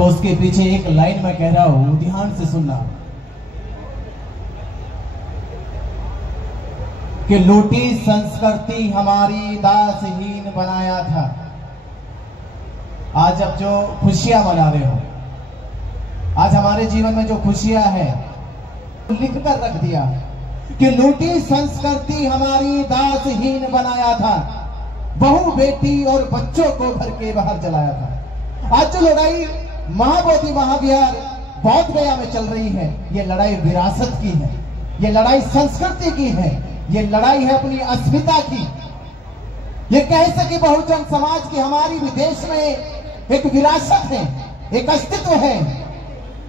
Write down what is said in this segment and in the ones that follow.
तो उसके पीछे एक लाइन मैं कह रहा हूं, ध्यान से सुनना, कि लूटी संस्कृति हमारी दासहीन बनाया था। आज अब जो खुशियां मना रहे हो, आज हमारे जीवन में जो खुशियां है, लिख कर रख दिया कि लूटी संस्कृति हमारी दासहीन बनाया था, बहू बेटी और बच्चों को घर के बाहर जलाया था। आज जो लड़ाई महाबोधि महाविहार बौद्ध गया में चल रही है, ये लड़ाई विरासत की है, ये लड़ाई संस्कृति की है, ये लड़ाई है अपनी अस्मिता की। ये कह सके बहुजन समाज की हमारी भी देश में एक विरासत है, एक अस्तित्व है।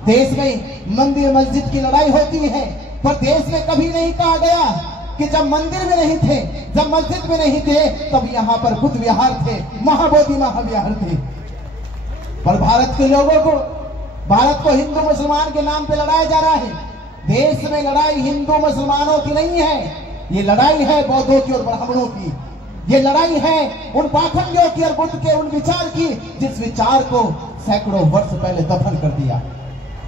देश में मंदिर मस्जिद की लड़ाई होती है, पर देश में कभी नहीं कहा गया कि जब मंदिर में नहीं थे, जब मस्जिद में नहीं थे, तब यहाँ पर बुद्ध विहार थे, महाबोधि महाविहार थे। पर भारत के लोगों को, भारत को हिंदू मुसलमान के नाम पे लड़ाया जा रहा है। देश में लड़ाई हिंदू मुसलमानों की नहीं है, ये लड़ाई है बौद्धों की और ब्राह्मणों की। ये लड़ाई है उन पाखंडियों की और बुद्ध के उन विचार की, जिस विचार को सैकड़ों वर्ष पहले दफन कर दिया।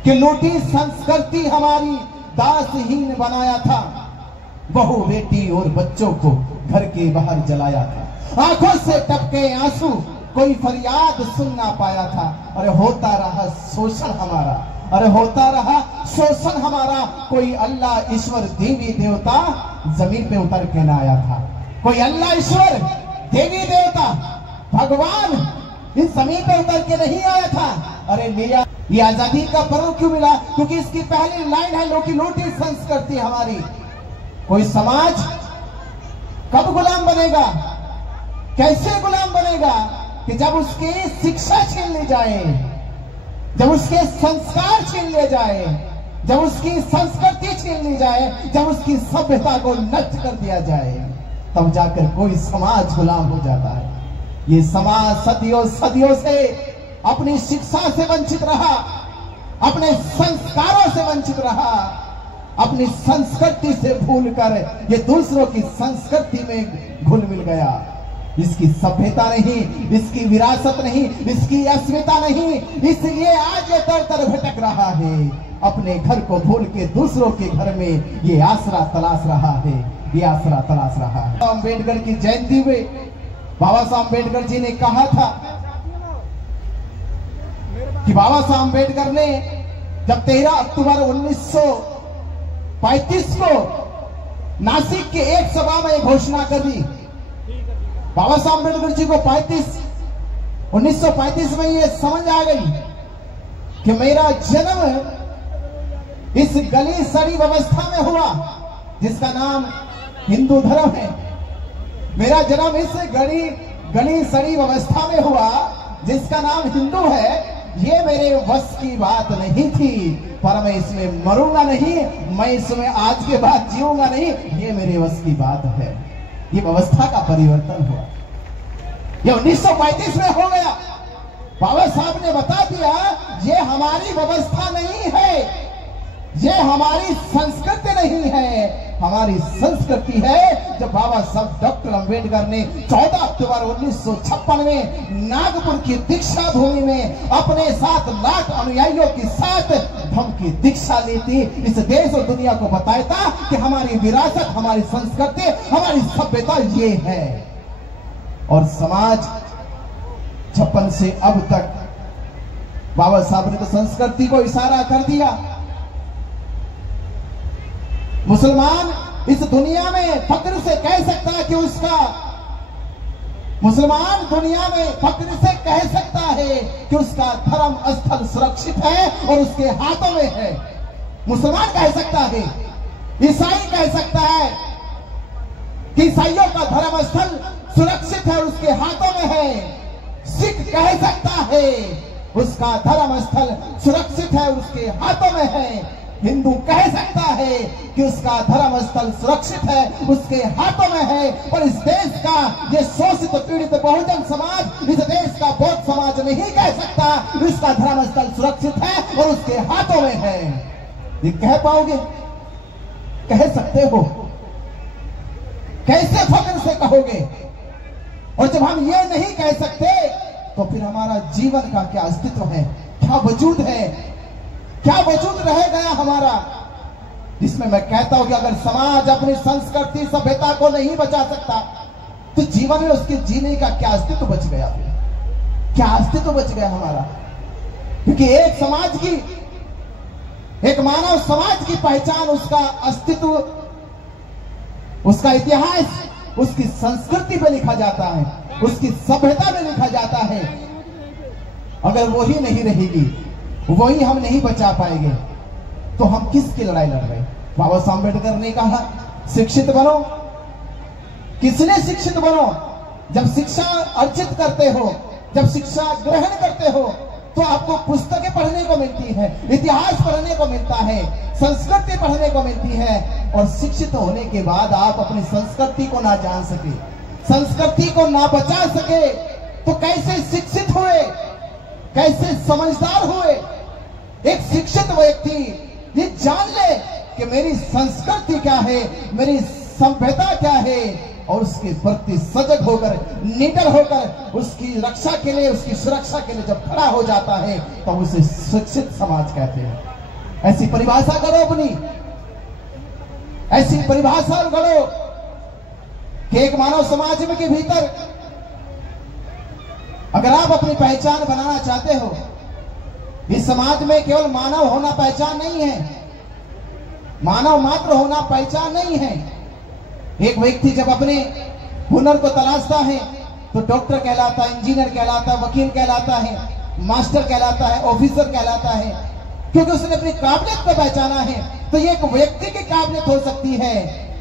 कि लूटी संस्कृति हमारी दासहीन बनाया था, बहू बेटी और बच्चों को घर के बाहर जलाया था। आंखों से टपके आंसू, कोई फरियाद सुन ना पाया था। अरे होता रहा शोषण हमारा, अरे होता रहा शोषण हमारा। कोई अल्लाह ईश्वर देवी देवता जमीन पे उतर के ना आया था। कोई अल्लाह ईश्वर देवी देवता भगवान इस जमीन पे उतर के नहीं आया था। अरे लिया, ये आजादी का पर्व क्यों मिला? क्योंकि इसकी पहली लाइन है, लूटी लूटी संस्कृति हमारी। कोई समाज कब गुलाम बनेगा, कैसे गुलाम बनेगा? कि जब उसकी शिक्षा छीन ली जाए, जब उसके संस्कार छीन लिए जाए, जब उसकी संस्कृति छीन ली जाए, जब उसकी सभ्यता को नष्ट कर दिया जाए, तब जाकर कोई समाज गुलाम हो जाता है। ये समाज सदियों सदियों से अपनी शिक्षा से वंचित रहा, अपने संस्कारों से वंचित रहा, अपनी संस्कृति से भूलकर ये दूसरों की संस्कृति में घुल मिल गया। इसकी सभ्यता नहीं, इसकी विरासत नहीं, इसकी अस्मिता नहीं, इसलिए आज ये दर दर भटक रहा है। अपने घर को भूल के दूसरों के घर में ये आसरा तलाश रहा है, ये आसरा तलाश रहा है। अम्बेडकर की जयंती में बाबा साहब अम्बेडकर जी ने कहा था कि बाबा साहब अम्बेडकर ने जब 13 अक्टूबर 1935 को नासिक के एक सभा में घोषणा कर दी। बाबा साहब अम्बेडकर जी को 1935 में ये समझ आ गई कि मेरा जन्म इस गली सड़ी व्यवस्था में हुआ जिसका नाम हिंदू धर्म है। मेरा जन्म इस गली सड़ी व्यवस्था में हुआ जिसका नाम हिंदू है। ये मेरे वश की बात नहीं थी, पर मैं इसमें मरूंगा नहीं, मैं इसमें आज के बाद जीऊंगा नहीं, ये मेरे वश की बात है। ये व्यवस्था का परिवर्तन हुआ, ये 1935 में हो गया। बाबा साहब ने बता दिया ये हमारी व्यवस्था नहीं है, ये हमारी संस्कृति नहीं है। हमारी संस्कृति है जब बाबा साहब डॉक्टर अंबेडकर ने 14 अक्टूबर 1956 में नागपुर की दीक्षा भूमि में अपने 7 लाख अनुयायियों के साथ धम्म की दीक्षा ली थी। इस देश और दुनिया को बताया था कि हमारी विरासत, हमारी संस्कृति, हमारी सभ्यता ये है। और समाज 56 से अब तक बाबा साहब ने तो संस्कृति को इशारा कर दिया। मुसलमान इस दुनिया में फक्र से कह सकता है कि उसका, मुसलमान दुनिया में फक्र से कह सकता है कि उसका धर्म स्थल सुरक्षित है और उसके हाथों में है। मुसलमान कह सकता है, ईसाई कह सकता है कि ईसाइयों का धर्म स्थल सुरक्षित है और उसके हाथों में है। सिख कह सकता है उसका धर्म स्थल सुरक्षित है और उसके हाथों में है। हिंदू कह सकता है कि उसका धर्म स्थल सुरक्षित है, उसके हाथों में है। पर इस देश का ये शोषित पीड़ित बहुजन समाज, इस देश का बौद्ध समाज नहीं कह सकता इसका धर्म स्थल सुरक्षित है और उसके हाथों में है। ये कह पाओगे? कह सकते हो? कैसे फख्र से कहोगे? और जब हम ये नहीं कह सकते तो फिर हमारा जीवन का क्या अस्तित्व है, क्या का वजूद है, क्या वजूद रह गया हमारा, जिसमें मैं कहता हूं कि अगर समाज अपनी संस्कृति सभ्यता को नहीं बचा सकता तो जीवन में उसके जीने का क्या अस्तित्व बच गया, क्या अस्तित्व बच गया हमारा। क्योंकि एक समाज की, एक मानव समाज की पहचान उसका अस्तित्व, उसका इतिहास उसकी संस्कृति पे लिखा जाता है, उसकी सभ्यता में लिखा जाता है। अगर वही नहीं रहेगी, वही हम नहीं बचा पाएंगे, तो हम किसकी लड़ाई लड़ रहे हैं। बाबा साहब अम्बेडकर ने कहा शिक्षित बनो। किसने शिक्षित बनो? जब शिक्षा अर्जित करते हो, जब शिक्षा ग्रहण करते हो, तो आपको पुस्तकें पढ़ने को मिलती है, इतिहास पढ़ने को मिलता है, संस्कृति पढ़ने को मिलती है। और शिक्षित होने के बाद आप अपनी संस्कृति को ना जान सके, संस्कृति को ना बचा सके, तो कैसे शिक्षित हुए, कैसे समझदार हुए। एक शिक्षित व्यक्ति ये जान ले कि मेरी संस्कृति क्या है, मेरी सभ्यता क्या है, और उसके प्रति सजग होकर, निडर होकर उसकी रक्षा के लिए, उसकी सुरक्षा के लिए जब खड़ा हो जाता है, तो उसे शिक्षित समाज कहते हैं। ऐसी परिभाषा करो अपनी, ऐसी परिभाषा करो कि एक मानव समाज में के भीतर अगर आप अपनी पहचान बनाना चाहते हो, इस समाज में केवल मानव होना पहचान नहीं है, मानव मात्र होना पहचान नहीं है। एक व्यक्ति जब अपने हुनर को तलाशता है तो डॉक्टर कहलाता है, इंजीनियर कहलाता है, वकील कहलाता है, मास्टर कहलाता है, ऑफिसर कहलाता है, क्योंकि उसने अपनी काबिलियत को पहचाना है। तो ये एक व्यक्ति की काबिलियत हो सकती है,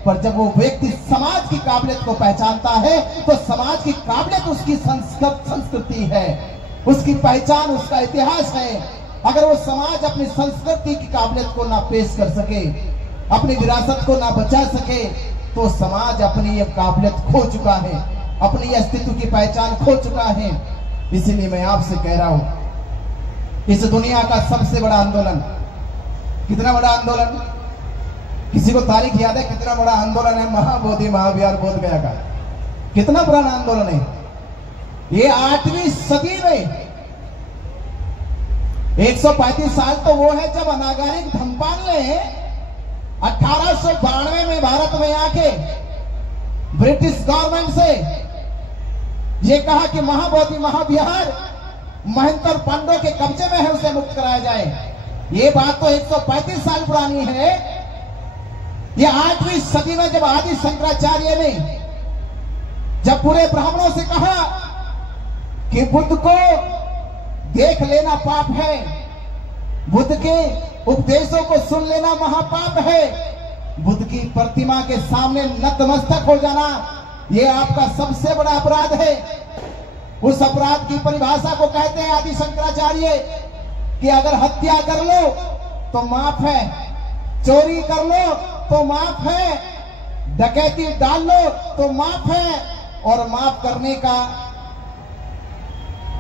पर जब वो व्यक्ति समाज की काबिलियत को पहचानता है तो समाज की काबिलियत उसकी संस्कृति है, उसकी पहचान, उसका इतिहास है। अगर वो समाज अपनी संस्कृति की काबिलियत को ना पेश कर सके, अपनी विरासत को ना बचा सके, तो समाज अपनी ये काबिलियत खो चुका है, अपनी अस्तित्व की पहचान खो चुका है। इसीलिए मैं आपसे कह रहा हूं, इस दुनिया का सबसे बड़ा आंदोलन, कितना बड़ा आंदोलन, किसी को तारीख याद है कितना बड़ा आंदोलन है? महाबोधि महाविहार बोध गया का कितना पुराना आंदोलन है ये? 8वीं सदी में 135 साल तो वो है जब अनागरिक धम्पाल ने 1892 में भारत में आके ब्रिटिश गवर्नमेंट से ये कहा कि महाबोधि महाविहार महंत पांडव के कब्जे में है, उसे मुक्त कराया जाए। ये बात तो 135 साल पुरानी है। ये 8वीं सदी में जब आदि शंकराचार्य ने जब पूरे ब्राह्मणों से कहा कि बुद्ध को देख लेना पाप है, बुद्ध के उपदेशों को सुन लेना महापाप है, बुद्ध की प्रतिमा के सामने नतमस्तक हो जाना ये आपका सबसे बड़ा अपराध है। उस अपराध की परिभाषा को कहते हैं आदि शंकराचार्य कि अगर हत्या कर लो तो माफ है, चोरी कर लो तो माफ है, डकैती डाल लो तो माफ है, और माफ करने का,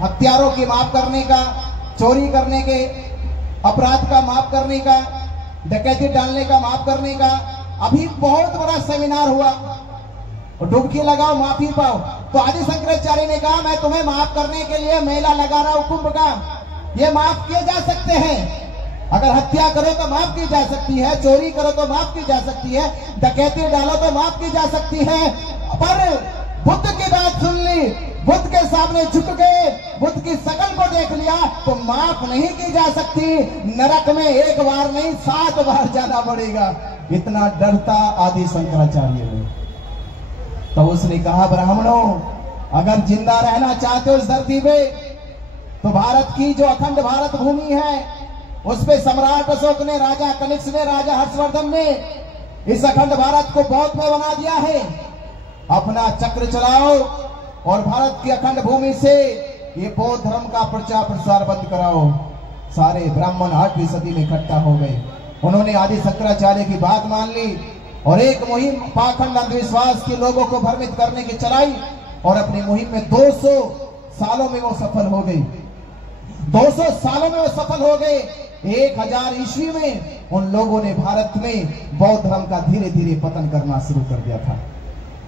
हत्यारों की माफ करने का, चोरी करने के अपराध का माफ करने का, डकैती डालने का माफ करने का। अभी बहुत बड़ा सेमिनार हुआ, डुबकी लगाओ माफी पाओ। तो आदि शंकराचार्य ने कहा मैं तुम्हें माफ करने के लिए मेला लगा रहा हूं कुंभ का, ये माफ किए जा सकते हैं। अगर हत्या करो तो माफ की जा सकती है, चोरी करो तो माफ की जा सकती है, डकैती डालो तो माफ की जा सकती है। पर बुद्ध की बात सुन ली, बुद्ध के सामने झुक गए, बुद्ध की शकल को देख लिया तो माफ नहीं की जा सकती। नरक में एक बार नहीं 7 बार जाना पड़ेगा। इतना डरता आदि शंकराचार्य ने। तो उसने कहा ब्राह्मणों, अगर जिंदा रहना चाहते हो इस धरती पे तो भारत की जो अखंड भारत भूमि है उस पे सम्राट अशोक ने, राजा कनिष्क ने, राजा हर्षवर्धन ने इस अखंड भारत को बौद्ध में बना दिया है। अपना चक्र चलाओ और भारत की अखंड भूमि से ये बौद्ध धर्म का प्रचार प्रसार बंद कराओ। सारे ब्राह्मण 8वीं सदी में इकट्ठा हो गए। उन्होंने आदि शंकराचार्य की बात मान ली और एक मुहिम पाखंड अंधविश्वास के लोगों को भ्रमित करने की चलाई, और अपनी मुहिम में 200 सालों में वो सफल हो गई। 200 सालों में वो सफल हो गए। 1000 ईस्वी में उन लोगों ने भारत में बौद्ध धर्म का धीरे धीरे पतन करना शुरू कर दिया था।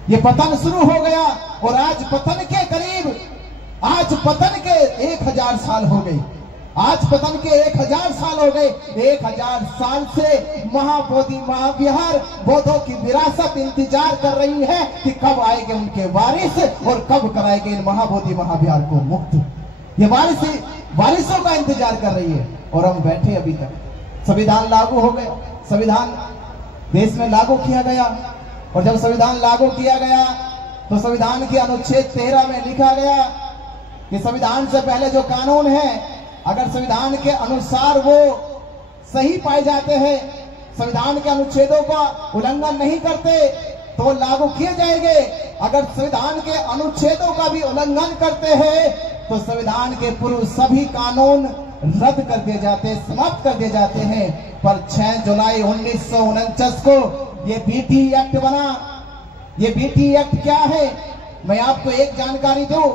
ये पतन शुरू हो गया और आज पतन के 1000 साल हो गए। आज पतन के 1000 साल हो गए। 1000 साल से महाबोधि महाविहार बौद्धों की विरासत इंतजार कर रही है कि कब आएंगे उनके वारिस और कब कराएंगे इन महाबोधि महाविहार को मुक्त। ये वारिसों का इंतजार कर रही है और हम बैठे अभी तक। संविधान लागू हो गए, संविधान देश में लागू किया गया और जब संविधान लागू किया गया तो संविधान के अनुच्छेद 13 में लिखा गया कि संविधान से पहले जो कानून है अगर संविधान के अनुसार वो सही पाए जाते हैं, संविधान के अनुच्छेदों का उल्लंघन नहीं करते तो लागू किए जाएंगे। अगर संविधान के अनुच्छेदों का भी उल्लंघन करते हैं तो संविधान के पूर्व सभी कानून रद्द कर दिए जाते, समाप्त कर दिए जाते हैं। पर 6 जुलाई 1949 को ये बीटी एक्ट बना। ये बीटी एक्ट क्या है? मैं आपको एक जानकारी दूं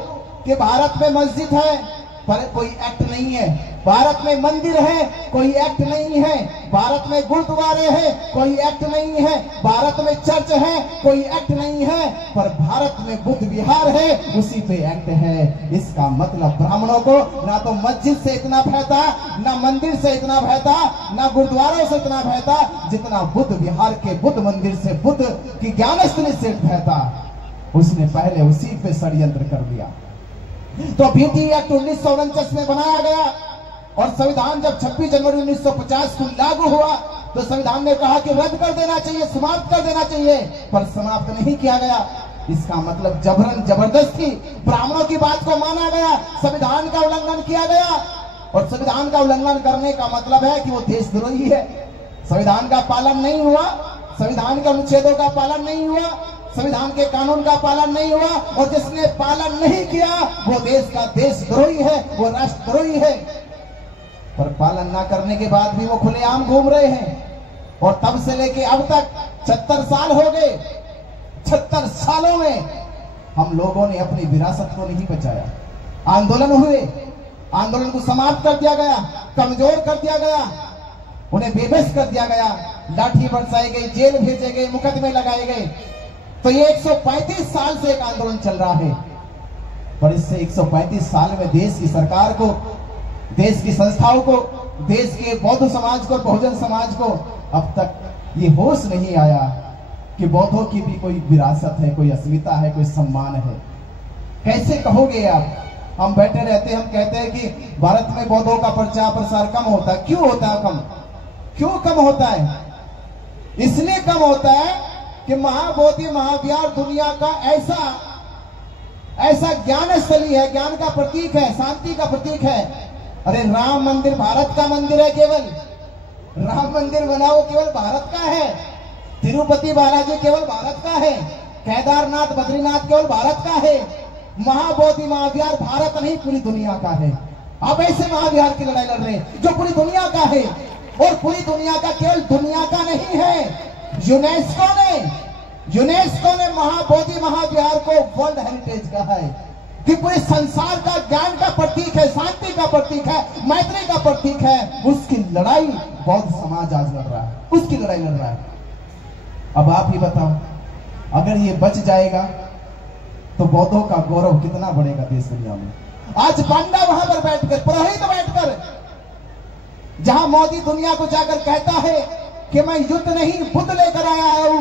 कि भारत में मस्जिद है पर कोई एक्ट नहीं है, भारत में मंदिर है कोई एक्ट नहीं है, भारत में गुरुद्वारे हैं कोई एक्ट नहीं है, भारत में चर्च है कोई एक्ट नहीं है, पर भारत में बुद्ध विहार है उसी पे एक्ट है। इसका मतलब ब्राह्मणों को ना तो मस्जिद से इतना भय था, ना मंदिर से इतना भय था, ना गुरुद्वारों से इतना भय था जितना बुद्ध विहार के बुद्ध मंदिर से, बुद्ध की ज्ञानस्थली से भय था। उसने पहले उसी पे षड्यंत्र कर दिया। तो बीटी एक्ट 1949 में बनाया गया और संविधान जब 26 जनवरी 1950 को लागू हुआ तो संविधान ने कहा कि रद्द कर देना चाहिए, समाप्त कर देना चाहिए, पर समाप्त नहीं किया गया। इसका मतलब जबरन जबरदस्ती ब्राह्मणों की बात को माना गया, संविधान का उल्लंघन किया गया और संविधान का उल्लंघन करने का मतलब है कि वो देशद्रोही है। संविधान का पालन नहीं हुआ, संविधान के अनुच्छेदों का पालन नहीं हुआ, संविधान के कानून का पालन नहीं हुआ और जिसने पालन नहीं किया वो देश का देशद्रोही है, वो राष्ट्रद्रोही है। पर पालन ना करने के बाद भी वो खुलेआम घूम रहे हैं और तब से लेके अब तक 76 साल हो गए। 76 सालों में हम लोगों ने अपनी विरासत को नहीं बचाया। आंदोलन हुए, आंदोलन को समाप्त कर दिया गया, कमजोर कर दिया गया, उन्हें बेबस कर दिया गया, लाठी बरसाई गई, जेल भेजे गए, मुकदमे लगाए गए। तो ये 135 साल से एक आंदोलन चल रहा है। पर इससे 135 साल में देश की सरकार को, देश की संस्थाओं को, देश के बौद्ध समाज को, बहुजन समाज को अब तक ये होश नहीं आया कि बौद्धों की भी कोई विरासत है, कोई अस्मिता है, कोई सम्मान है। कैसे कहोगे आप? हम बैठे रहते, हम कहते हैं कि भारत में बौद्धों का प्रचार प्रसार कम होता है। क्यों होता है कम? क्यों कम होता है? इसलिए कम होता है कि महाबोधि महाविहार दुनिया का ऐसा ज्ञान स्थली है, ज्ञान का प्रतीक है, शांति का प्रतीक है। अरे राम मंदिर भारत का मंदिर है, केवल राम मंदिर बना वो केवल भारत का है, तिरुपति बालाजी केवल भारत का है, केदारनाथ बद्रीनाथ केवल भारत का है, महाबोधि महाविहार भारत नहीं पूरी दुनिया का है। आप ऐसे महाविहार की लड़ाई लड़ रहे हैं जो पूरी दुनिया का है और पूरी दुनिया का केवल दुनिया का नहीं है। यूनेस्को ने महाबोधि महाविहार को वर्ल्ड हेरिटेज कहा है कि पूरे संसार का ज्ञान का प्रतीक है, शांति का प्रतीक है, मैत्री का प्रतीक है। उसकी लड़ाई बौद्ध समाज आज लड़ रहा है, उसकी लड़ाई लड़ रहा है। अब आप ही बताओ, अगर ये बच जाएगा तो बौद्धों का गौरव कितना बढ़ेगा देश दुनिया में। आज पांडा वहां पर बैठकर, पुरोहित बैठकर, जहां मोदी दुनिया को जाकर कहता है कि मैं युद्ध नहीं बुद्ध लेकर आया हूं,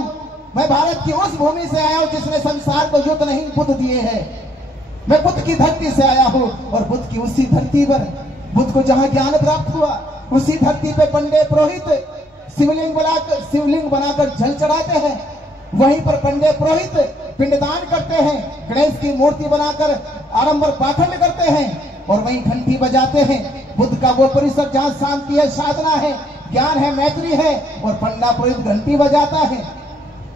मैं भारत की उस भूमि से आया हूं जिसने संसार को युद्ध नहीं बुद्ध दिए हैं, मैं बुद्ध की धरती से आया हूं और बुद्ध की उसी धरती पर, बुद्ध को जहां ज्ञान प्राप्त हुआ उसी धरती पे पंडे पुरोहित शिवलिंग बनाकर जल चढ़ाते हैं, वहीं पर पंडे पुरोहित पिंडदान करते हैं, गणेश की मूर्ति बनाकर आडंबर पाखंड करते हैं और वहीं घंटी बजाते हैं। बुद्ध का वो परिसर जहां शांति है, साधना है, ज्ञान है, मैत्री है, और पंडा पुरोहित घंटी बजाता है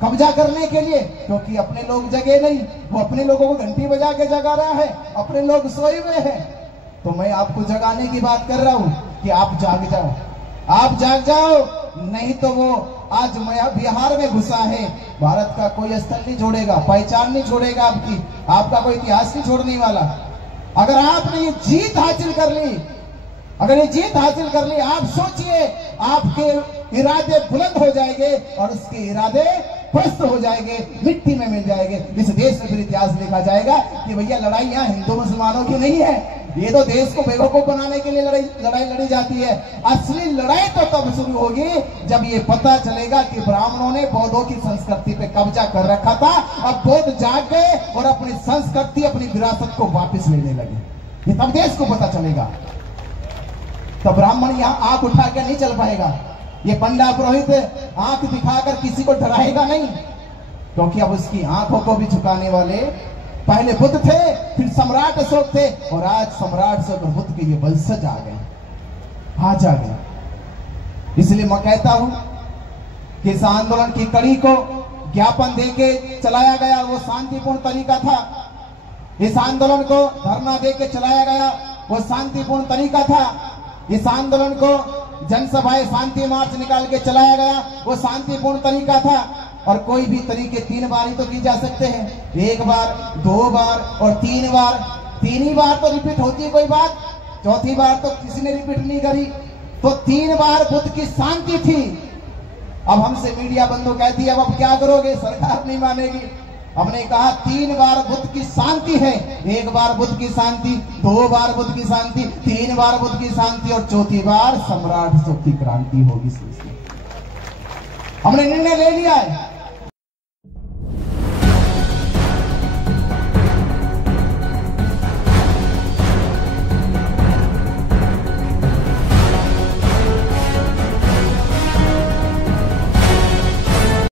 कब्जा करने के लिए, क्योंकि अपने लोग जगे नहीं, वो अपने लोगों को घंटी बजा के जगा रहा है, अपने लोग सोए हुए हैं। तो मैं आपको जगाने की बात कर रहा हूं कि आप जाग जाओ, आप जाग जाओ, नहीं तो वो आज बिहार में घुसा है, भारत का कोई स्थल नहीं छोड़ेगा, पहचान नहीं छोड़ेगा आपकी, आपका कोई इतिहास नहीं छोड़ने वाला। अगर आपने ये जीत हासिल कर ली, अगर ये जीत हासिल कर ली, आप सोचिए आपके इरादे बुलंद हो जाएंगे और उसके इरादे पस्त हो जाएंगे, मिट्टी में मिल जाएंगे। इस देश में फिर इतिहास लिखा जाएगा कि भैया लड़ाई यहाँ हिंदू मुसलमानों की नहीं है, ये तो देश को बेवकूफ बनाने के लिए लड़ाई लड़ी जाती है। असली लड़ाई तो तब शुरू होगी जब ये पता चलेगा कि ब्राह्मणों ने बौद्धों की संस्कृति पे कब्जा कर रखा था। अब बौद्ध जाग गए और अपनी संस्कृति, अपनी विरासत को वापस लेने लगे। ये तब देश को पता चलेगा। तो ब्राह्मण यहां आंख उठा के नहीं चल पाएगा। ये पंडा पुरोहित आंख दिखाकर किसी को डराएगा नहीं, क्योंकि अब उसकी आंखों को भी झुकाने वाले पहले बुद्ध थे, फिर सम्राट अशोक थे, और आज सम्राट अशोक और बुद्ध के ये वंशज आ गए, आज आ गए। इसलिए मैं कहता हूं कि इस आंदोलन की कड़ी को ज्ञापन देके चलाया गया वो शांतिपूर्ण तरीका था। इस आंदोलन को धरना देके चलाया गया वो शांतिपूर्ण तरीका था। इस आंदोलन को जनसभाएं, शांति मार्च निकाल के चलाया गया वो शांतिपूर्ण तरीका था। और कोई भी तरीके 3 बार ही तो की जा सकते हैं, 1 बार, 2 बार और 3 बार। 3 ही बार तो रिपीट होती है कोई बात, चौथी बार तो किसी ने रिपीट नहीं करी। तो 3 बार बुद्ध की शांति थी। अब हमसे मीडिया बंधु कहती है अब क्या करोगे, सरकार नहीं मानेगी। हमने कहा 3 बार बुद्ध की शांति है, 1 बार बुद्ध की शांति, 2 बार बुद्ध की शांति, 3 बार बुद्ध की शांति और चौथी बार सम्राट अशोक की क्रांति होगी। हमने निर्णय ले लिया है।